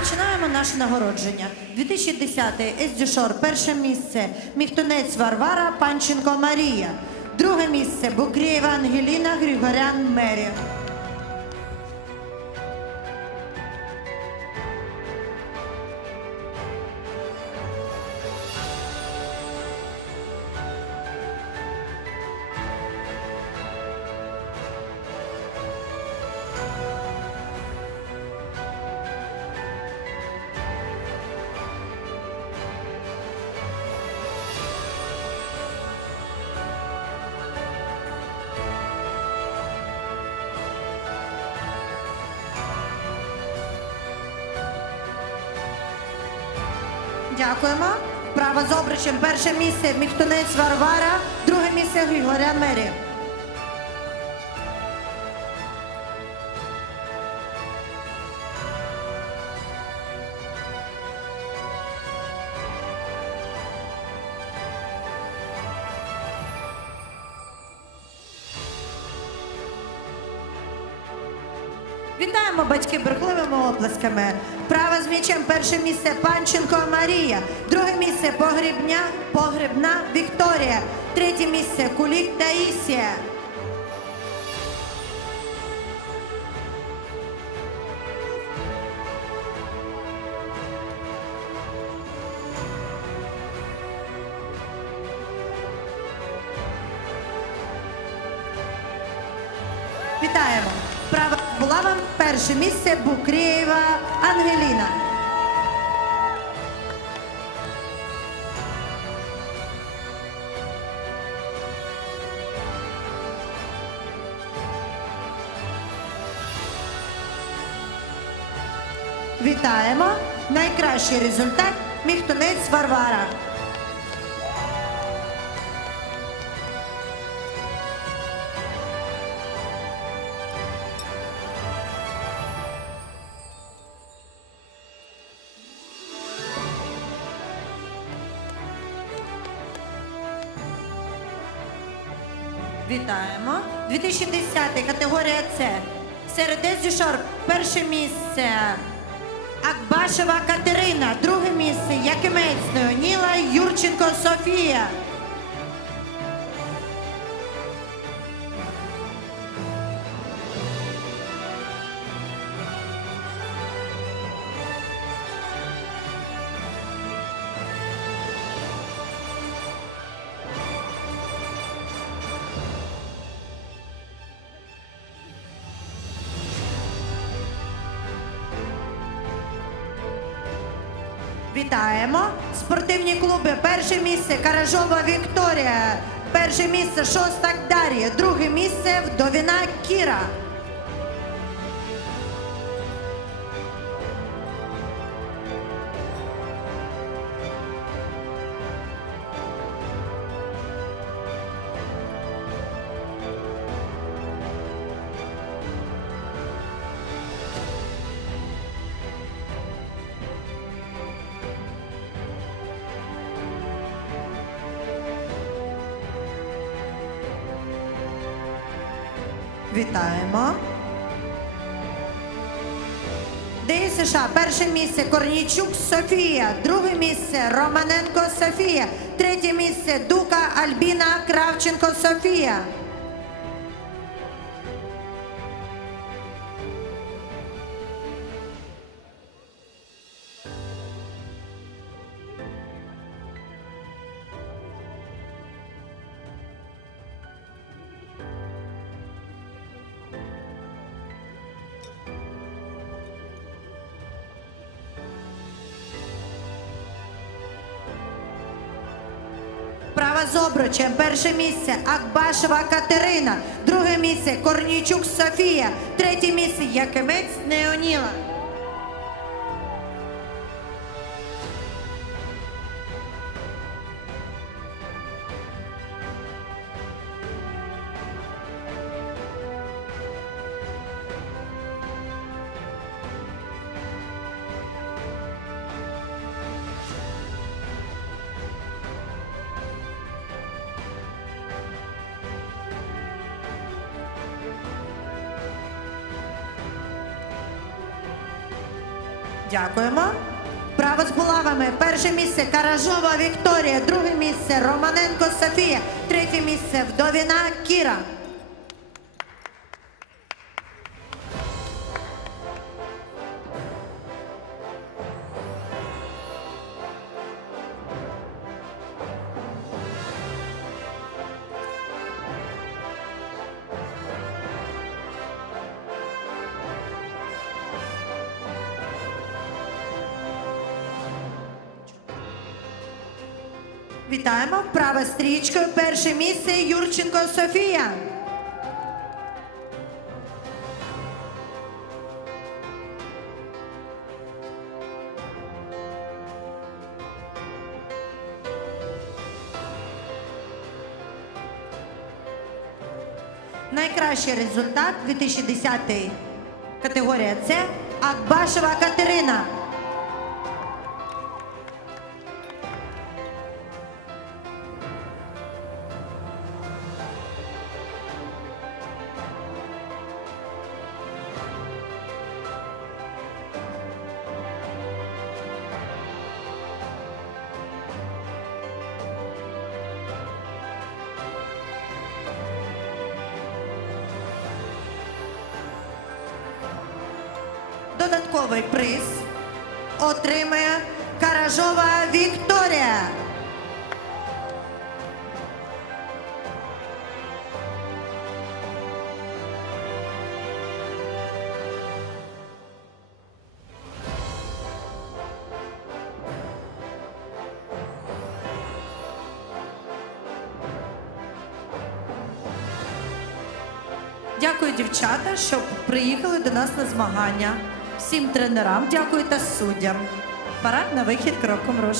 Розпочинаємо наше нагородження. 2010 Ездюшор, перше місце Міхтунець Варвара, Панченко Марія. Друге місце Букрєєва Ангеліна, Григорян Мері. Дякуємо. Право з обручем. Перше місце Міхтунець Варвара, друге місце Григорян Мері. Вітаємо батьки бурхливими оплесками. Право з м'ячем перше місце Панченко Марія, друге місце Погрібня, Погребна Вікторія, третє місце Кулік Таїсія. Вітаємо! Право була вам перше місце Букрєєва Ангеліна. Вітаємо! Найкращий результат Міхтунець Варвара. Вітаємо. 2010 категорія С. Серед Дюшор перше місце Акбашева Катерина, друге місце Якимець Ніла Юрченко Софія. Вітаємо. Спортивні клуби. Перше місце Каражова Вікторія. Перше місце Шостак Дар'я. Друге місце Вдовіна Кіра. Вітаємо. Дії США. Перше місце Корнійчук Софія. Друге місце Романенко Софія. Третє місце Дука Альбіна Кравченко Софія. Права з обручем. Перше місце Акбашева Катерина. Друге місце Корнійчук Софія. Третє місце Якимець Неоніла. Дякуємо. Право з булавами. Перше місце Каражова Вікторія. Друге місце Романенко Софія. Третє місце Вдовіна Кіра. Вітаємо. Права стрічкою. Перше місце Юрченко Софія. Найкращий результат 2010 категорія С Акбашева Катерина. Додатковий приз отримає Каражова Вікторія. Дякую, дівчата, що приїхали до нас на змагання. Всім тренерам дякую та суддям. Парад на вихід кроком руш.